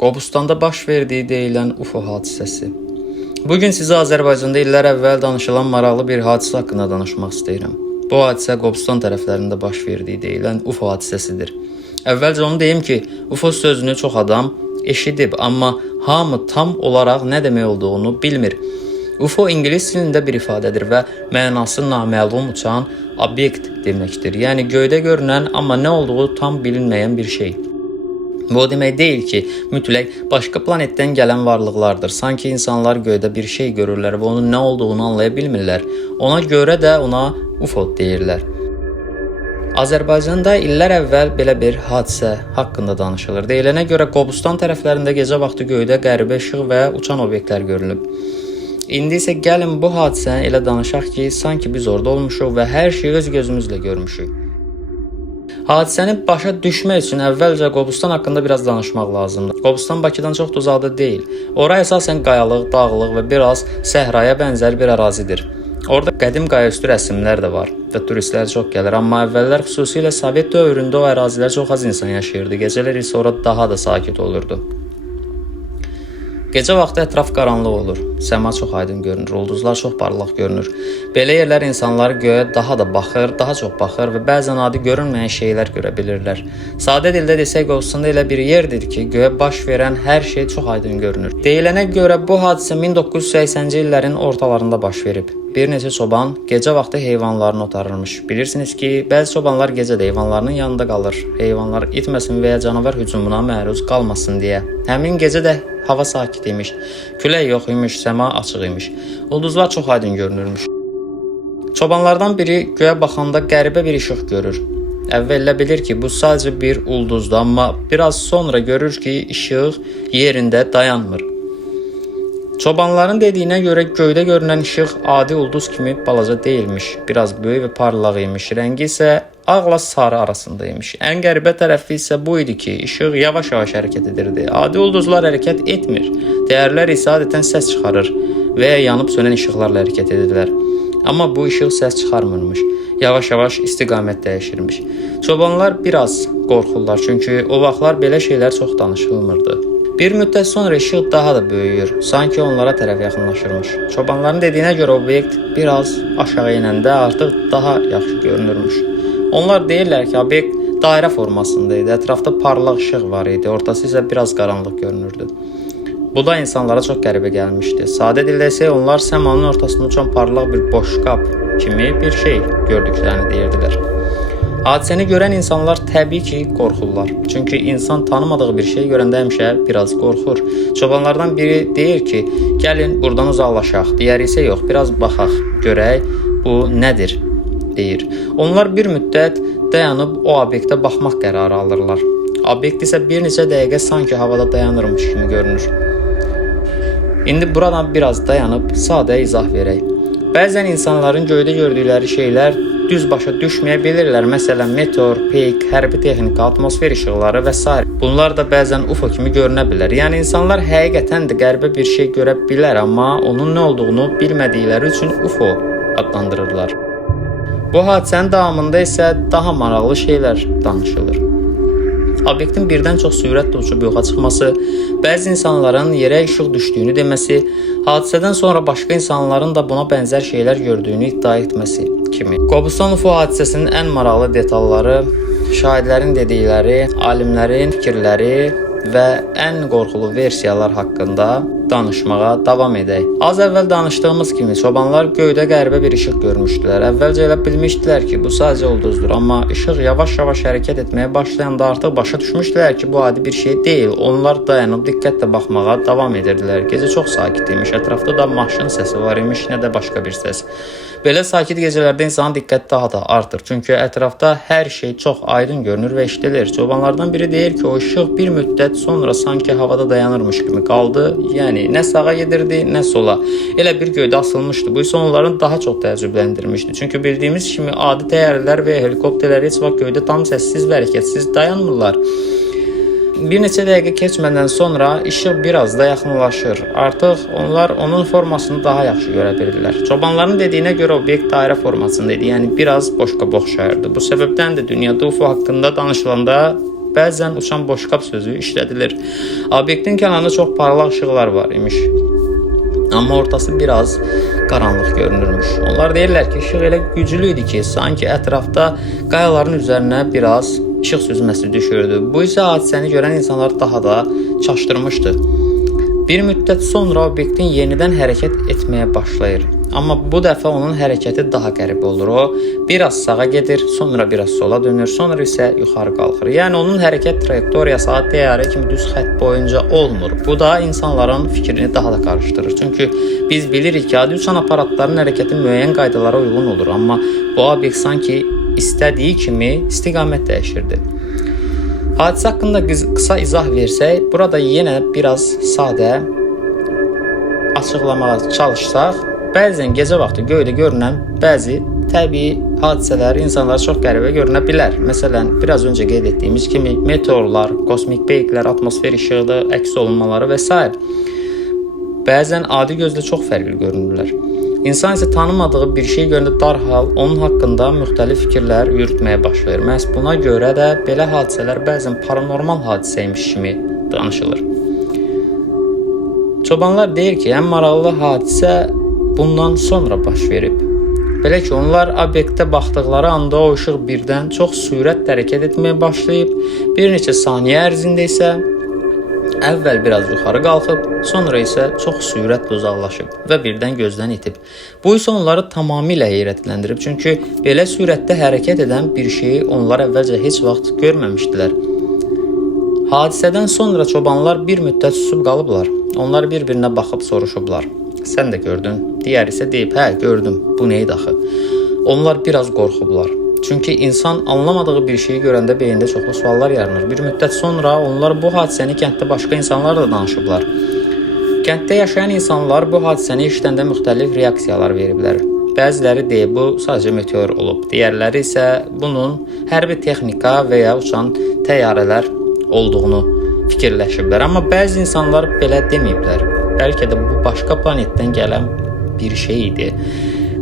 Qobustanda baş verdiyi deyilən UFO hadisəsi. Bugün sizə Azərbaycanda illər əvvəl danışılan maraqlı bir hadisə haqqında danışmaq istəyirəm. Bu hadisə Qobustan tərəflərində baş verdiyi deyilən UFO hadisəsidir. Əvvəlcə onu deyim ki, UFO sözünü çox adam eşidib, amma hamı tam olaraq nə demək olduğunu bilmir. UFO ingilis dilində bir ifadədir və mənası naməlum uçan obyekt deməkdir. Yəni göydə görünən, amma nə olduğu tam bilinməyən bir şey. Bu o demək deyil ki, mütləq başqa planetdən gələn varlıqlardır. Sanki insanlar göydə bir şey görürlər və onun nə olduğunu anlaya bilmirlər. Ona görə də ona UFO deyirlər. Azərbaycanda illər əvvəl belə bir hadisə haqqında danışılır. Deyilənə görə Qobustan tərəflərində gecə vaxtı göydə qəribə işıq və uçan obyektlər görülüb. İndi isə gəlin bu hadisəni elə danışaq ki, sanki biz orada olmuşuq və hər şeyi öz gözümüzlə görmüşük. Hadisəni başa düşmək üçün əvvəlcə Qobustan haqqında biraz danışmaq lazımdır. Qobustan Bakıdan çox da uzaqda deyil. Ora əsasən qayalıq, dağlıq və biraz səhraya bənzər bir ərazidir. Orada qədim qayaüstü rəsmlər də var və turistlər çox gəlir. Amma əvvəllər xüsusilə Sovet dövründə o ərazilər çox az insan yaşayırdı. Gecələr isə ora daha da sakit olurdu. Gecə vaxtı ətraf qaranlıq olur. Səma çox aydın görünür, ulduzlar çox parlaq görünür. Belə yerlər insanları göyə daha da baxır, daha çox baxır və bəzən adi görünməyən şeylər görə bilirlər. Sadə dildə desək, Qobustanda elə bir yerdir ki, göyə baş verən hər şey çox aydın görünür. Deyilənə görə bu hadisə 1980-ci illərin ortalarında baş verib. Bir neçə çoban gecə vaxtı heyvanlarını otarırmış. Bilirsiniz ki, bəzi çobanlar gecə də heyvanlarının yanında qalır. Heyvanlar itməsin və ya canavar hücumuna məruz qalmasın deyə. Həmin gecə də hava sakit imiş. Külək yox imiş, səma açıq imiş. Ulduzlar çox aydın görünürmüş. Çobanlardan biri göyə baxanda qəribə bir işıq görür. Əvvəl elə bilir ki, bu sadəcə bir ulduzdur, amma biraz sonra görür ki, işıq yerində dayanmır. Çobanların dediyinə görə göydə görünən işıq adi ulduz kimi balaca deyilmiş. Biraz böyük və parlaq imiş. Rəngi isə ağla sarı arasındaymış. Ən qəribə tərəfi isə bu idi ki, işıq yavaş-yavaş hərəkət edirdi. Adi ulduzlar hərəkət etmir. Dəyərlər isə adətən səs çıxarır və ya yanıb sönən işıqlarla hərəkət edirlər. Amma bu işıq səs çıxarmırmış. Yavaş-yavaş istiqamət dəyişirmiş. Çobanlar biraz qorxurlar, çünki o vaxtlar belə şeylər çox danışılmırdı. Bir müddət sonra işıq daha da böyüyür, sanki onlara tərəf yaxınlaşırmış. Çobanların dediyinə görə obyekt biraz aşağı enəndə artıq daha yaxşı görünürmüş. Onlar deyirlər ki, obyekt dairə formasında idi, ətrafda parlaq işıq var idi, ortası isə biraz qaranlıq görünürdü. Bu da insanlara çox qəribə gəlmişdi. Sadə dildə isə onlar səmanın ortasında uçan parlaq bir boş qap kimi bir şey gördüklərini deyirdilər. Hadisəni görən insanlar təbii ki, qorxurlar. Çünki insan tanımadığı bir şey görəndə həmişə biraz qorxur. Çobanlardan biri deyir ki, gəlin buradan uzaqlaşaq. Digəri isə yox, biraz baxaq, görək bu nədir, deyir. Onlar bir müddət dayanıb o obyektə baxmaq qərarı alırlar. Obyekt isə bir neçə dəqiqə sanki havada dayanırmış kimi görünür. İndi buradan biraz dayanıb sadə izah verək. Bəzən insanların göydə gördükləri şeylər düz başa düşməyə bilirlər. Məsələn, meteor, peyk, hərbi texnika, atmosfer işıqları və s. Bunlar da bəzən UFO kimi görünə bilər. Yəni insanlar həqiqətən də qəribə bir şey görə bilər, amma onun nə olduğunu bilmədikləri üçün UFO adlandırırlar. Bu hadisənin davamında isə daha maraqlı şeylər danışılır. Obyektin birdən çox sürətlə uçub yoxa çıxması, bəzi insanların yerə işıq düşdüyünü deməsi, hadisədən sonra başqa insanların da buna bənzər şeylər gördüyünü iddia etməsi kimi. Qobustan UFO hadisəsinin ən maraqlı detalları, şahidlərin dedikləri, alimlərin fikirləri və ən qorxulu versiyalar haqqında danışmağa davam edək. Az əvvəl danışdığımız kimi çobanlar göydə qəribə bir işıq görmüşdülər. Əvvəlcə elə bilmişdilər ki, bu sadəcə ulduzdur, amma işıq yavaş-yavaş hərəkət etməyə başlayanda artıq başa düşmüşdülər ki, bu adi bir şey deyil. Onlar dayanıb diqqətlə baxmağa davam edirdilər. Gecə çox sakit imiş, ətrafda da maşın səsi var imiş, nə də başqa bir səs. Belə sakit gecələrdə insanın diqqəti daha da artır. Çünki ətrafda hər şey çox aydın görünür və eşidilir. Çobanlardan biri deyir ki, o işıq bir müddət sonra sanki havada dayanırmış kimi qaldı. Yəni nə sağa gedirdi, nə sola. Elə bir göydə asılmışdı. Bu isə onların daha çox təəccübləndirmişdi. Çünki bildiyimiz kimi adi təyyarələr və helikopterlər heç vaxt göydə tam səssiz və hərəkətsiz dayanmırlar. Bir neçə dəqiqə keçmədən sonra işıq biraz da yaxınlaşır. Artıq onlar onun formasını daha yaxşı görə bilirlər. Çobanların dediyinə görə obyekt dairə formasında idi, yəni biraz boşqa oxşayırdı. Bu səbəbdən də dünyada UFO haqqında danışılanda Bəzən uçan boşqab sözü işlədilir. Obyektin kənarında çox parlaq işıqlar var imiş. Amma ortası biraz qaranlıq görünürmüş. Onlar deyirlər ki, işıq elə güclü idi ki, sanki ətrafda qayaların üzərinə biraz işıq süzməsi düşürdü. Bu isə hadisəni görən insanları daha da çaşdırmışdı. Bir müddət sonra obyektin yenidən hərəkət etməyə başlayır. Amma bu dəfə onun hərəkəti daha qəribə olur. O biraz sağa gedir, sonra biraz sola dönür, sonra isə yuxarı qalxır. Yəni onun hərəkət trayektoriyası təyyarə kimi düz xətt boyunca olmur. Bu da insanların fikrini daha da qarışdırır. Çünki biz bilirik ki, adi uçan aparatların hərəkəti müəyyən qaydalara uyğun olur, amma bu obyekt sanki istədiyi kimi istiqamət dəyişirdi. Hadisə haqqında qısa izah versək, burada yenə biraz sadə açıqlamağa çalışsaq, bəzən gecə vaxtı göydə görünən bəzi təbii hadisələr insanlara çox qəribə görünə bilər. Məsələn, biraz öncə qeyd etdiyimiz kimi meteorlar, kosmik peyklər, atmosfer işığı, əks olunmaları və s. Bəzən adi gözlə çox fərqli görünürlər. İnsan isə tanımadığı bir şey görəndə dərhal onun haqqında müxtəlif fikirlər yürütməyə başlayır. Məhz buna görə də belə hadisələr bəzən paranormal hadisəymiş kimi danışılır. Çobanlar deyir ki, ən maraqlı hadisə bundan sonra baş verib. Belə ki, onlar obyektə baxdıqları anda o işıq birdən çox sürətlə hərəkət etməyə başlayıb, bir neçə saniyə ərzində isə əvvəl biraz yuxarı qalxıb, sonra isə çox sürətlə uzaqlaşıb və birdən gözdən itib. Bu isə onları tamamilə heyrətləndirib, çünki belə sürətdə hərəkət edən bir şeyi onlar əvvəlcə heç vaxt görməmişdilər. Hadisədən sonra çobanlar bir müddət susub qalıblar. Onlar bir-birinə baxıb soruşublar. Sən də gördün? Digər isə deyib, hə gördüm, bu neydi axı? Onlar biraz qorxublar. Çünki insan anlamadığı bir şeyi görəndə beyində çoxlu suallar yaranır. Bir müddət sonra onlar bu hadisəni kənddə başqa insanlarla da danışıblar. Kənddə yaşayan insanlar bu hadisəni eşidəndə müxtəlif reaksiyalar veriblər. Bəziləri deyib, bu sadəcə meteor olub. Digərləri isə bunun hərbi texnika və ya uçan təyyarələr olduğunu fikirləşiblər. Amma bəzi insanlar belə deməyiblər. Bəlkə də bu başqa planetdən gələn bir şey idi.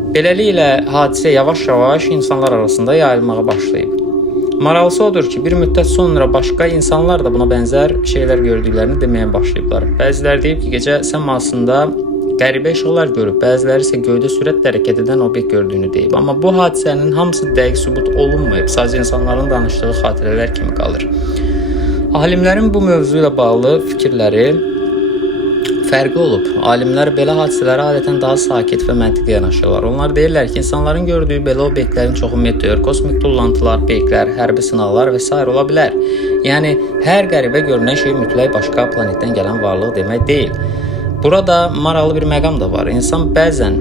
Beləliklə, hadisə yavaş-yavaş insanlar arasında yayılmağa başlayıb. Maraqlısı odur ki, bir müddət sonra başqa insanlar da buna bənzər şeylər gördüklərini deməyə başlayıblar. Bəziləri deyib ki, gecə səmasında qəribə işıqlar görüb, bəziləri isə göydə sürətlə hərəkət edən obyekt gördüyünü deyib. Amma bu hadisənin hamısı dəqiq sübut olunmayıb, sadəcə insanların danışdığı xatirələr kimi qalır. Alimlərin bu mövzu ilə bağlı fikirləri fərqli olub. Alimlər belə hadisələrə adətən daha sakit və məntiqi yanaşırlar. Onlar deyirlər ki, insanların gördüyü belə obyektlərin çoxu meteor, kosmik tullantılar, peyklər, hərbi sınaqlar və s. ola bilər. Yəni, hər qəribə görünən şey mütləq başqa planetdən gələn varlıq demək deyil. Burada maraqlı bir məqam da var. İnsan bəzən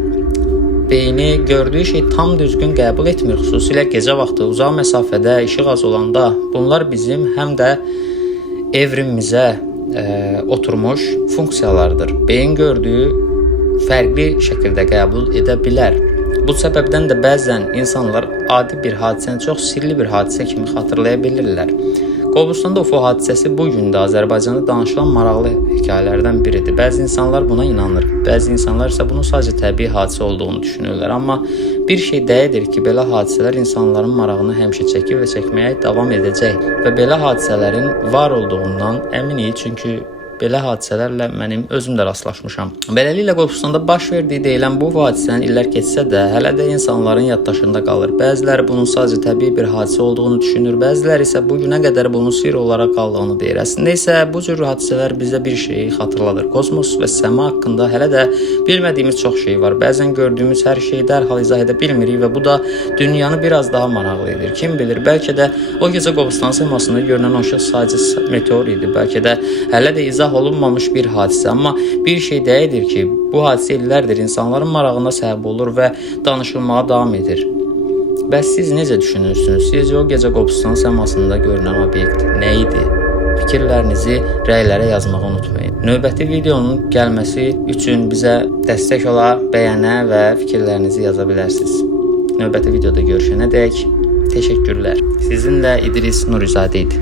beyni gördüyü şey tam düzgün qəbul etmir. Xüsusilə gecə vaxtı, uzaq məsafədə, işıq az olanda bunlar bizim həm də evrimimizə oturmuş funksiyalardır. Beyin gördüyü fərqli şəkildə qəbul edə bilər. Bu səbəbdən də bəzən insanlar adi bir hadisəni çox sirli bir hadisə kimi xatırlaya bilirlər. Qobustanda UFO hadisəsi bu gün də Azərbaycanda danışılan maraqlı hekayələrdən biridir. Bəzi insanlar buna inanır. Bəzi insanlar isə bunun sadəcə təbii hadisə olduğunu düşünürlər. Amma bir şey dəqiqdir ki, belə hadisələr insanların marağını həmişə çəkib və çəkməyə davam edəcək. Və belə hadisələrin var olduğundan əminik, çünki belə hadisələrlə mənim özüm də rastlaşmışam. Beləliklə, Qobustanda baş verdiyi deyilən bu hadisənin illər keçsə də, hələ də insanların yaddaşında qalır. Bəziləri bunun sadəcə təbii bir hadisə olduğunu düşünür, bəziləri isə bu günə qədər bunun sir olaraq qaldığını deyir. Əslində isə bu cür hadisələr bizə bir şeyi xatırladır. Kosmos və səma haqqında hələ də bilmədiyimiz çox şey var. Bəzən gördüyümüz hər şeyi dərhal izah edə bilmirik və bu da dünyanı biraz daha maraqlı edir. Kim bilir, bəlkə də o gecə Qobustan səmasında görünən o işıq sadəcə meteor idi. Bəlkə də hələ də izah olunmamış bir hadisə, amma bir şey dəqiqdir ki, bu hadisə illərdir insanların marağına səbəb olur və danışılmağa davam edir. Bəs siz necə düşünürsünüz? Sizcə o gecə Qobustan səmasında görünən obyekt nə idi? Fikirlərinizi rəylərə yazmağı unutmayın. Növbəti videonun gəlməsi üçün bizə dəstək ola, bəyənə və fikirlərinizi yaza bilərsiniz. Növbəti videoda görüşənədək təşəkkürlər. Sizinlə İdris Nurizadə idi.